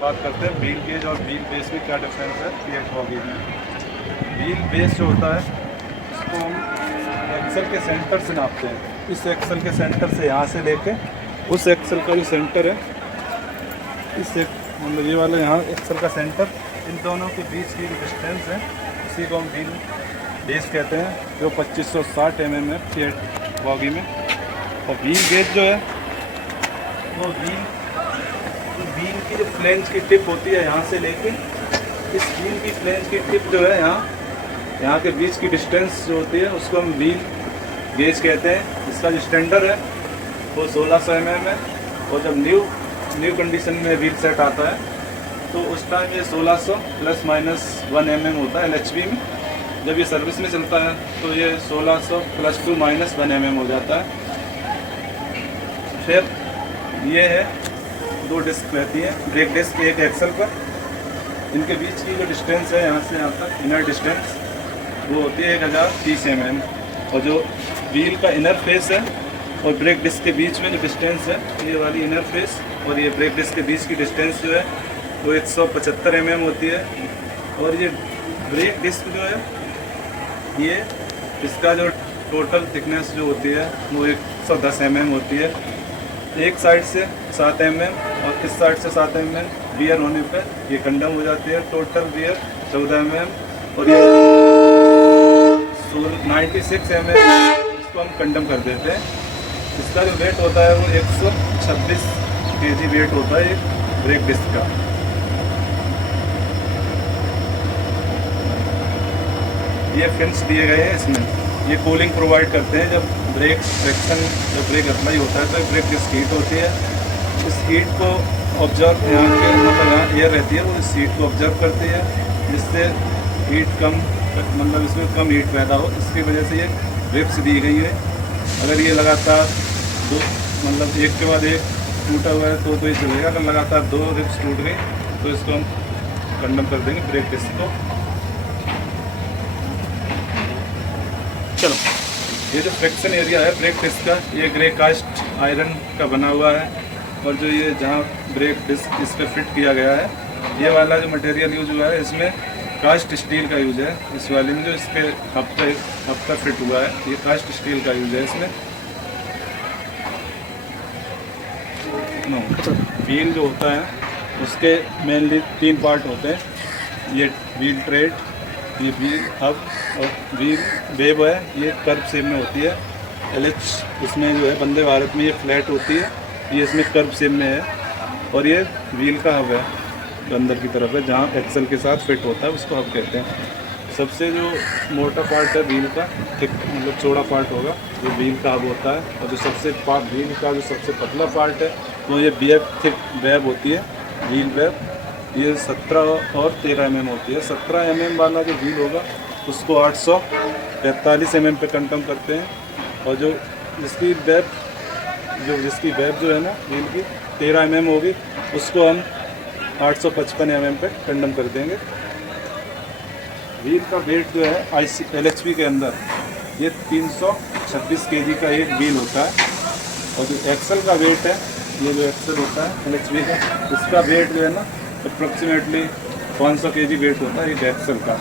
बात करते हैं व्हील गेज और व्हील बेस में क्या डिफरेंस है Fiat बॉगी में। व्हील बेस जो होता है इसको हम एक्सल के सेंटर से नापते हैं। इस एक्सल के सेंटर से यहाँ से लेके उस एक्सल का जो सेंटर है इस मतलब ये वाला यहाँ एक्सल का सेंटर, इन दोनों के बीच की जो डिस्टेंस है इसी को हम व्हील बेस कहते हैं, जो 2560 mm है Fiat बॉगी में। और व्हील गेज जो है वो व्हील की जो फ्लेंज की टिप होती है यहाँ से लेके इस व्हील की फ्लेंज की टिप जो है यहाँ के बीच की डिस्टेंस जो होती है उसको हम व्हील गेज कहते हैं। इसका जो स्टैंडर्ड है वो 1600 mm है। और जब न्यू कंडीशन में व्हील सेट आता है तो उस टाइम ये 1600 ± 1 mm होता है LHV में। जब ये सर्विस में चलता है तो ये 1600 +2 - 1 mm हो जाता है। फिर ये है 2 डिस्क रहती है, ब्रेक डिस्क एक एक्सल पर। इनके बीच की जो डिस्टेंस है यहाँ से यहाँ तक इनर डिस्टेंस वो होती है 1030 mm। और जो व्हील का इनर फेस है और ब्रेक डिस्क के बीच में जो डिस्टेंस है ये वाली इनर फेस और ये ब्रेक डिस्क के बीच की डिस्टेंस जो है वो 175 mm होती है। और ये ब्रेक डिस्क जो है ये इसका जो टोटल थिकनेस जो होती है वो 110 mm होती है। एक साइड से 7 mm और इस साइड से 7 mm वियर होने पर ये कंडम हो जाती है। टोटल वियर 14 mm और ये 96 mm इसको हम कंडम कर देते हैं। इसका जो वेट होता है वो 126 kg वेट होता है एक ब्रेक डिस्क का। ये फिन्स दिए गए हैं इसमें, ये कूलिंग प्रोवाइड करते हैं। जब ब्रेक फ्रिक्शन जब ब्रेक अप्लाई होता है तो ब्रेक डिस्क हीट होती है। इस हीट को ऑब्जर्व यहाँ के मतलब यहाँ एयर रहती है वो इस हीट को ऑब्जर्व करती है, जिससे हीट कम मतलब इसमें कम हीट पैदा हो। इसकी वजह से ये रिप्स दी गई है। अगर ये लगातार दो मतलब एक के बाद एक टूटा हुआ है तो ये चलेगा। अगर लगातार 2 रिप्स टूट गई तो इसको हम कंडम कर देंगे ब्रेक डिस्क को। चलो, ये जो फ्रिक्शन एरिया है ब्रेक डिस्क का ये ग्रे कास्ट आयरन का बना हुआ है। और जो ये जहाँ ब्रेक डिस्क इस पर फिट किया गया है ये वाला जो मटेरियल यूज हुआ है इसमें कास्ट स्टील का यूज है। इस वाले में जो इस पर हफ्ता फिट हुआ है ये कास्ट स्टील का यूज है इसमें। व्हील जो होता है उसके मेनली 3 पार्ट होते हैं। ये व्हील ट्रेड, ये व्हील हब और व्हील वेब है, ये कर्व शेप में होती है। LH इसमें जो है वंदे भारत में ये फ्लैट होती है, ये इसमें कर्व शेप में है। और ये व्हील का हब है जो अंदर की तरफ है जहाँ एक्सल के साथ फिट होता है उसको हब कहते हैं। सबसे जो मोटा पार्ट है व्हील का थिक मतलब चौड़ा पार्ट होगा जो व्हील का हब होता है। और जो सबसे व्हील का जो सबसे पतला पार्ट है वो ये वेब थिक वेब होती है, व्हील वेब। ये 17 और 13 mm होती है। 17 mm वाला जो व्हील होगा उसको 845 mm पे कंडम करते हैं। और जो जिसकी वेब जो है ना व्हील की 13 mm होगी उसको हम 855 mm पे कंडम कर देंगे। व्हील का वेट जो है LHV के अंदर ये 326 kg का एक व्हील होता है। और जो एक्सल का वेट है ये जो एक्सल होता है LHV का इसका वेट जो है ना अप्रॉक्सीमेटली 500 kg वेट होता है एक एक्सल का।